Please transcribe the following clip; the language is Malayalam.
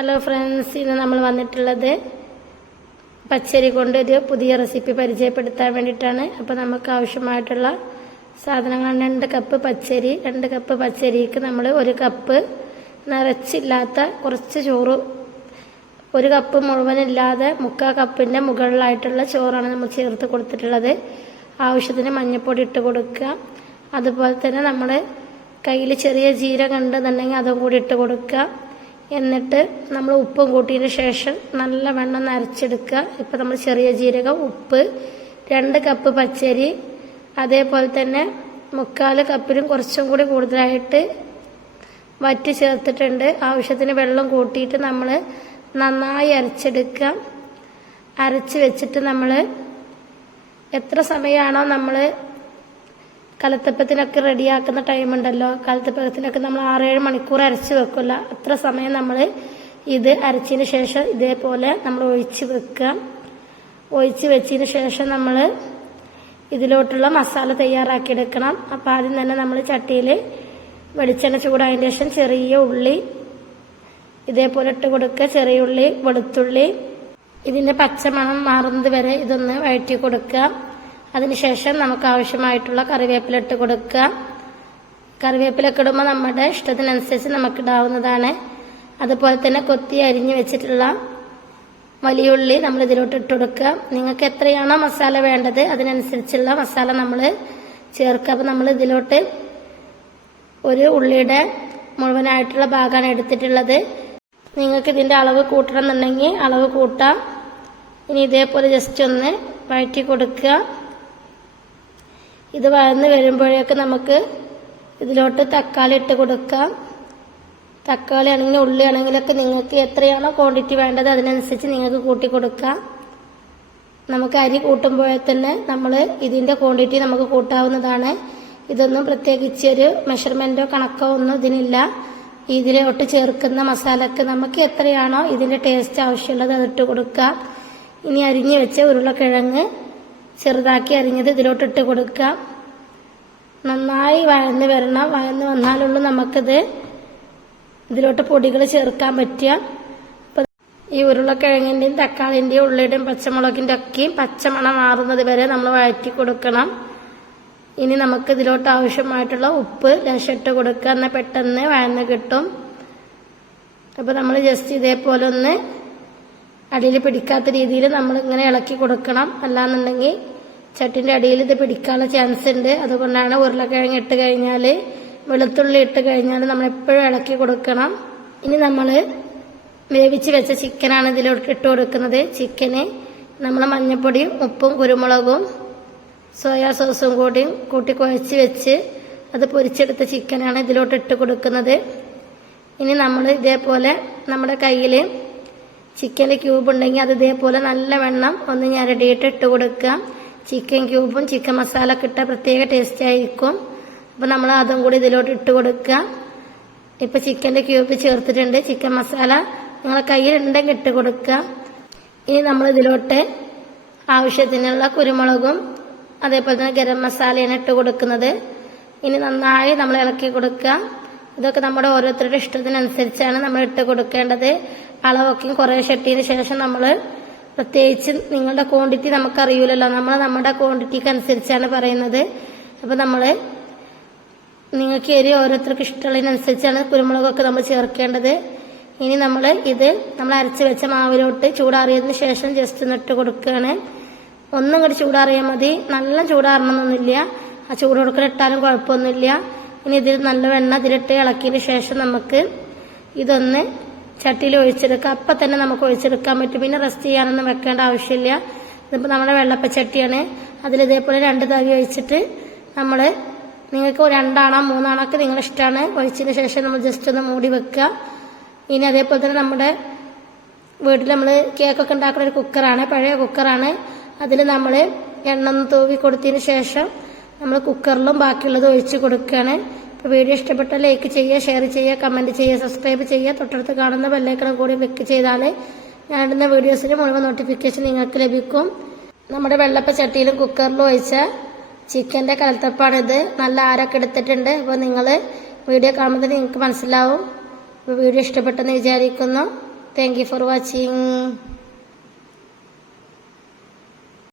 ഹലോ ഫ്രണ്ട്സ് ഇന്ന് നമ്മൾ വന്നിട്ടുള്ളത് പച്ചരി കൊണ്ട് ഒരു പുതിയ റെസിപ്പി പരിചയപ്പെടുത്താൻ വേണ്ടിയിട്ടാണ്. അപ്പോൾ നമുക്ക് ആവശ്യമായിട്ടുള്ള സാധനങ്ങൾ രണ്ട് കപ്പ് പച്ചരി രണ്ട് കപ്പ് പച്ചരിക്ക് നമ്മൾ ഒരു കപ്പ് നിറച്ചില്ലാത്ത കുറച്ച് ചോറ് ഒരു കപ്പ് മുഴുവനില്ലാതെ മുക്കാൽ കപ്പിന്റെ മുകളിലായിട്ടുള്ള ചോറാണ് നമ്മൾ ചേർത്ത് കൊടുത്തിട്ടുള്ളത്. ആവശ്യത്തിന് മഞ്ഞൾപ്പൊടി ഇട്ട് കൊടുക്കുക. അതുപോലെ തന്നെ നമ്മൾ കയ്യിൽ ചെറിയ ജീരകം ഉണ്ടെന്നുണ്ടെങ്കിൽ അതും കൂടി ഇട്ട് കൊടുക്കുക. എന്നിട്ട് നമ്മൾ ഉപ്പും കൂട്ടിയതിന് ശേഷം നല്ല വെണ്ണം നരച്ചെടുക്കുക. ഇപ്പം നമ്മൾ ചെറിയ ജീരകം ഉപ്പ് രണ്ട് കപ്പ് പച്ചരി അതേപോലെ തന്നെ മുക്കാൽ കപ്പിലും കുറച്ചും കൂടി കൂടുതലായിട്ട് വറ്റി ചേർത്തിട്ടുണ്ട്. ആവശ്യത്തിന് വെള്ളം കൂട്ടിയിട്ട് നമ്മൾ നന്നായി അരച്ചെടുക്കുക. അരച്ച് വെച്ചിട്ട് നമ്മൾ എത്ര സമയമാണോ നമ്മൾ കലത്തപ്പത്തിനൊക്കെ റെഡിയാക്കുന്ന ടൈം ഉണ്ടല്ലോ. കലത്തപ്പത്തിനൊക്കെ നമ്മൾ ആറേഴ് മണിക്കൂർ അരച്ച് വെക്കില്ല അത്ര സമയം നമ്മൾ ഇത് അരച്ചതിന് ശേഷം ഇതേപോലെ നമ്മൾ ഒഴിച്ച് വെക്കുക ഒഴിച്ച് വെച്ചതിന് ശേഷം നമ്മൾ ഇതിലോട്ടുള്ള മസാല തയ്യാറാക്കി എടുക്കണം. അപ്പോൾ ആദ്യം തന്നെ നമ്മൾ ചട്ടിയിൽ വെളിച്ചെണ്ണ ചൂടായതിന് ശേഷം ചെറിയ ഉള്ളി ഇതേപോലെ ഇട്ട് കൊടുക്കുക. ചെറിയ ഉള്ളി വെളുത്തുള്ളി ഇതിന്റെ പച്ചമണം മാറുന്നത് വരെ ഇതൊന്ന് വഴറ്റി കൊടുക്കുക. അതിനുശേഷം നമുക്ക് ആവശ്യമായിട്ടുള്ള കറിവേപ്പില ഇട്ട് കൊടുക്കുക. കറിവേപ്പിലൊക്കെ ഇടുമ്പോൾ നമ്മുടെ ഇഷ്ടത്തിനനുസരിച്ച് നമുക്ക് ഇടാവുന്നതാണ് അതുപോലെ തന്നെ കൊത്തി അരിഞ്ഞു വെച്ചിട്ടുള്ള വലിയ ഉള്ളി നമ്മൾ ഇതിലോട്ട് ഇട്ട് കൊടുക്കുക. നിങ്ങൾക്ക് എത്രയാണോ മസാല വേണ്ടത് അതിനനുസരിച്ചുള്ള മസാല നമ്മൾ ചേർക്കുക. അപ്പോൾ നമ്മൾ ഇതിലോട്ട് ഒരു ഉള്ളിയുടെ മുഴുവനായിട്ടുള്ള ഭാഗമാണ് എടുത്തിട്ടുള്ളത്. നിങ്ങൾക്ക് ഇതിന്റെ അളവ് കൂട്ടണം എന്നുണ്ടെങ്കിൽ അളവ് കൂട്ടാം. ഇനി ഇതേപോലെ ജസ്റ്റ് ഒന്ന് വഴറ്റി കൊടുക്കുക. ഇത് വഴന്ന് വരുമ്പോഴേക്ക് നമുക്ക് ഇതിലോട്ട് തക്കാളി ഇട്ട് കൊടുക്കാം. തക്കാളി ആണെങ്കിൽ ഉള്ളി ആണെങ്കിലൊക്കെ നിങ്ങൾക്ക് എത്രയാണോ ക്വാണ്ടിറ്റി വേണ്ടത് അതിനനുസരിച്ച് നിങ്ങൾക്ക് കൂട്ടി കൊടുക്കാം. നമുക്ക് അരി കൂട്ടുമ്പോഴേ തന്നെ നമ്മൾ ഇതിന്റെ ക്വാണ്ടിറ്റി നമുക്ക് കൂട്ടാവുന്നതാണ്. ഇതൊന്നും പ്രത്യേകിച്ച് ഒരു മെഷർമെന്റോ കണക്കോ ഒന്നും ഇതിനില്ല. ഇതിലോട്ട് ചേർക്കുന്ന മസാലക്ക് നമുക്ക് എത്രയാണോ ഇതിന്റെ ടേസ്റ്റ് ആവശ്യമുള്ളത് അതിട്ട് കൊടുക്കാം. ഇനി അരിഞ്ഞു വെച്ച ഉരുളക്കിഴങ്ങ് ചെറുതാക്കി അരിഞ്ഞത് ഇതിലോട്ട് ഇട്ട് കൊടുക്കാം നന്നായി വഴന്ന് വരണം. വഴന്ന് വന്നാലുള്ളൂ നമുക്കിത് ഇതിലോട്ട് പൊടികൾ ചേർക്കാൻ പറ്റുക. അപ്പം ഈ ഉരുളക്കിഴങ്ങിന്റെയും തക്കാളിന്റെയും ഉള്ളിയുടെയും പച്ചമുളകിന്റെ ഒക്കെയും പച്ചമണം മാറുന്നത് വരെ നമ്മൾ വഴറ്റി കൊടുക്കണം. ഇനി നമുക്ക് ഇതിലോട്ട് ആവശ്യമായിട്ടുള്ള ഉപ്പ് ഇട്ട് കൊടുക്കുക. എന്നാൽ പെട്ടെന്ന് വഴന്ന് കിട്ടും. അപ്പോൾ നമ്മൾ ജസ്റ്റ് ഇതേപോലെ ഒന്ന് അടിയിൽ പിടിക്കാത്ത രീതിയിൽ നമ്മൾ ഇങ്ങനെ ഇളക്കി കൊടുക്കണം. അല്ലാന്നുണ്ടെങ്കിൽ ചട്ടിന്റെ അടിയിൽ ഇത് പിടിക്കാനുള്ള ചാൻസ് ഉണ്ട്. അതുകൊണ്ടാണ് ഉരുളക്കിഴങ്ങ് ഇട്ട് കഴിഞ്ഞാൽ വെളുത്തുള്ളി ഇട്ട് കഴിഞ്ഞാൽ നമ്മൾ എപ്പോഴും ഇളക്കി കൊടുക്കണം. ഇനി നമ്മൾ വേവിച്ച് വെച്ച ചിക്കനാണ് ഇതിലോട്ട് ഇട്ട് കൊടുക്കുന്നത്. ചിക്കന് നമ്മൾ മഞ്ഞൾപ്പൊടിയും ഉപ്പും കുരുമുളകും സോയാ സോസും കൂടിയും കൂട്ടി കുഴച്ച് വെച്ച് അത് പൊരിച്ചെടുത്ത ചിക്കനാണ് ഇതിലോട്ട് ഇട്ട് കൊടുക്കുന്നത്. ഇനി നമ്മൾ ഇതേപോലെ നമ്മുടെ കയ്യിൽ ചിക്കന്റെ ക്യൂബ് ഉണ്ടെങ്കിൽ അത് ഇതേപോലെ നല്ല വെണ്ണം ഒന്ന് ഞരടിയിട്ട് ഇട്ട് കൊടുക്കുക ചിക്കൻ ക്യൂബും ചിക്കൻ മസാല ഒക്കെ ഇട്ട പ്രത്യേക ടേസ്റ്റ് ആയിരിക്കും. അപ്പോൾ നമ്മൾ അതും കൂടി ഇതിലോട്ട് ഇട്ട് കൊടുക്കുക. ഇപ്പോൾ ചിക്കന്റെ ക്യൂബ് ചേർത്തിട്ടുണ്ട് ചിക്കൻ മസാല നിങ്ങളെ കയ്യിൽ ഉണ്ടെങ്കിൽ ഇട്ട് കൊടുക്കുക. ഇനി നമ്മൾ ഇതിലോട്ട് ആവശ്യത്തിനുള്ള കുരുമുളകും അതേപോലെ തന്നെ ഗരം മസാലയാണ് ഇട്ട് കൊടുക്കുന്നത്. ഇനി നന്നായി നമ്മൾ ഇളക്കി കൊടുക്കുക. ഇതൊക്കെ നമ്മുടെ ഓരോരുത്തരുടെ ഇഷ്ടത്തിനനുസരിച്ചാണ് നമ്മൾ ഇട്ട് കൊടുക്കേണ്ടത്. അളവൊക്കെ കുറേ ഷെട്ടിന് ശേഷം നമ്മൾ പ്രത്യേകിച്ച് നിങ്ങളുടെ ക്വാണ്ടിറ്റി നമുക്കറിയില്ലല്ലോ നമ്മൾ നമ്മുടെ ക്വാണ്ടിറ്റിക്ക് അനുസരിച്ചാണ് പറയുന്നത്. അപ്പോൾ നമ്മൾ നിങ്ങൾക്ക് എരി ഓരോരുത്തർക്ക് ഇഷ്ടമുള്ളതിനനുസരിച്ചാണ് കുരുമുളകൊക്കെ നമ്മൾ ചേർക്കേണ്ടത്. ഇനി നമ്മൾ ഇത് നമ്മൾ അരച്ച് വെച്ച മാവിലോട്ട് ചൂടാറിയതിന് ശേഷം ജസ്റ്റ് നിട്ട് കൊടുക്കുകയാണ്. ഒന്നും കൂടി ചൂടാറിയാൽ മതി. നല്ല ചൂടാറണമെന്നൊന്നുമില്ല. ആ ചൂട് കൊടുക്കലിട്ടാലും കുഴപ്പമൊന്നുമില്ല. ഇനി ഇതിൽ നല്ല വെണ്ണ ഇതിലിട്ട് ഇളക്കിയതിന് ശേഷം നമുക്ക് ഇതൊന്ന് ചട്ടിയിൽ ഒഴിച്ചെടുക്കാം അപ്പം തന്നെ നമുക്ക് ഒഴിച്ചെടുക്കാൻ പറ്റും. പിന്നെ റെസ്റ്റ് ചെയ്യാനൊന്നും വെക്കേണ്ട ആവശ്യമില്ല. ഇതിപ്പോൾ നമ്മുടെ വെള്ളപ്പച്ചട്ടിയാണ്. അതിൽ ഇതേപോലെ രണ്ട് തവി ഒഴിച്ചിട്ട് നമ്മൾ നിങ്ങൾക്ക് രണ്ടാണോ മൂന്നാണോ ഒക്കെ നിങ്ങളുടെ ഇഷ്ടമാണ് ഒഴിച്ചതിന് ശേഷം നമ്മൾ ജസ്റ്റ് ഒന്ന് മൂടി വെക്കുക. ഇനി അതേപോലെ തന്നെ നമ്മുടെ വീട്ടിൽ നമ്മൾ കേക്കൊക്കെ ഉണ്ടാക്കുന്ന ഒരു കുക്കറാണ് പഴയ കുക്കറാണ് അതിൽ നമ്മൾ എണ്ണ തൂവി കൊടുത്തതിന് ശേഷം നമ്മൾ കുക്കറിലും ബാക്കിയുള്ളത് ഒഴിച്ച് കൊടുക്കുകയാണ്. ഇപ്പോൾ വീഡിയോ ഇഷ്ടപ്പെട്ട ലൈക്ക് ചെയ്യുക ഷെയർ ചെയ്യുക കമന്റ് ചെയ്യുക സബ്സ്ക്രൈബ് ചെയ്യുക. തൊട്ടടുത്ത് കാണുന്ന ബെല്ലൈക്കണം കൂടി ക്ലിക്ക് ചെയ്താൽ ഞാൻ ഇടുന്ന വീഡിയോസിന് മുഴുവൻ നോട്ടിഫിക്കേഷൻ നിങ്ങൾക്ക് ലഭിക്കും. നമ്മുടെ വെള്ളപ്പ ചട്ടിയിലും കുക്കറിലും ഒഴിച്ച ചിക്കന്റെ കലത്തപ്പാണിത്. നല്ല ആരൊക്കെ എടുത്തിട്ടുണ്ട്? അപ്പോൾ നിങ്ങൾ വീഡിയോ കാണുമ്പോൾ നിങ്ങൾക്ക് മനസ്സിലാവും. വീഡിയോ ഇഷ്ടപ്പെട്ടെന്ന് വിചാരിക്കുന്നു. Thank for watching